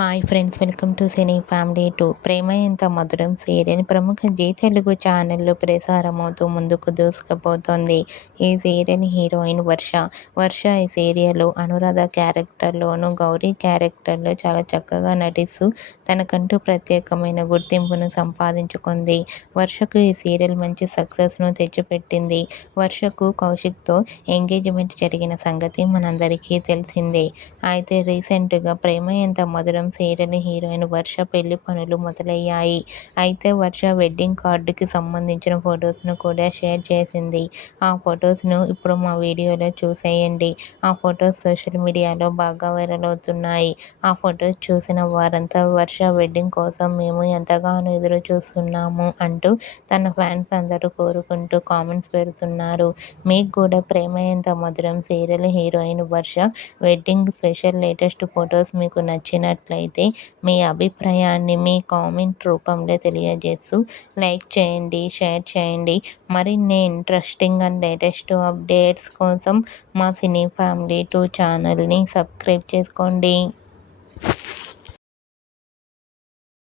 Hi friends, welcome to cine family 2. ప్రేమ ఎంత మధురం serial ప్రముఖ జీ తెలుగు ఛానల్లో ప్రసారమవుతూ ముందుకు దూసుకుపోతోంది. ఈ సీరియల్ హీరోయిన్ వర్ష ఈ సీరియల్లో అనురాధ క్యారెక్టర్లోను, గౌరీ క్యారెక్టర్లో చాలా చక్కగా నటిస్తూ తనకంటూ ప్రత్యేకమైన గుర్తింపును సంపాదించుకుంది. వర్షకు ఈ సీరియల్ మంచి సక్సెస్ను తెచ్చిపెట్టింది. వర్షకు కౌశిక్తో ఎంగేజ్మెంట్ జరిగిన సంగతి మనందరికీ తెలిసిందే. అయితే రీసెంట్గా ప్రేమ ఎంత మధురం సీరియల్ హీరోయిన్ వర్ష పెళ్లి పనులు మొదలయ్యాయి. అయితే వర్ష వెడ్డింగ్ కార్డుకి సంబంధించిన ఫొటోస్ను కూడా షేర్ చేసింది. ఆ ఫొటోస్ను ఇప్పుడు మా వీడియోలో చూసేయండి. ఆ ఫొటోస్ సోషల్ మీడియాలో బాగా వైరల్ అవుతున్నాయి. ఆ ఫొటోస్ చూసిన వారంతా వర్ష వెడ్డింగ్ కోసం మేము ఎంతగానో ఎదురు చూస్తున్నాము అంటూ తన ఫ్యాన్స్ అందరూ కోరుకుంటూ కామెంట్స్ పెడుతున్నారు. మీకు కూడా ప్రేమ ఎంత మధురం సీరియల్ హీరోయిన్ వర్ష వెడ్డింగ్ స్పెషల్ లేటెస్ట్ ఫొటోస్ మీకు నచ్చినట్లయితే మీ అభిప్రాయాన్ని మీ కామెంట్ రూపంలో తెలియజేస్తూ లైక్ చేయండి, షేర్ చేయండి. మరిన్ని ఇంట్రెస్టింగ్ అండ్ లేటెస్ట్ అప్డేట్స్ కోసం మా సినీ ఫ్యామిలీ 2 ఛానల్ని సబ్స్క్రైబ్ చేసుకోండి.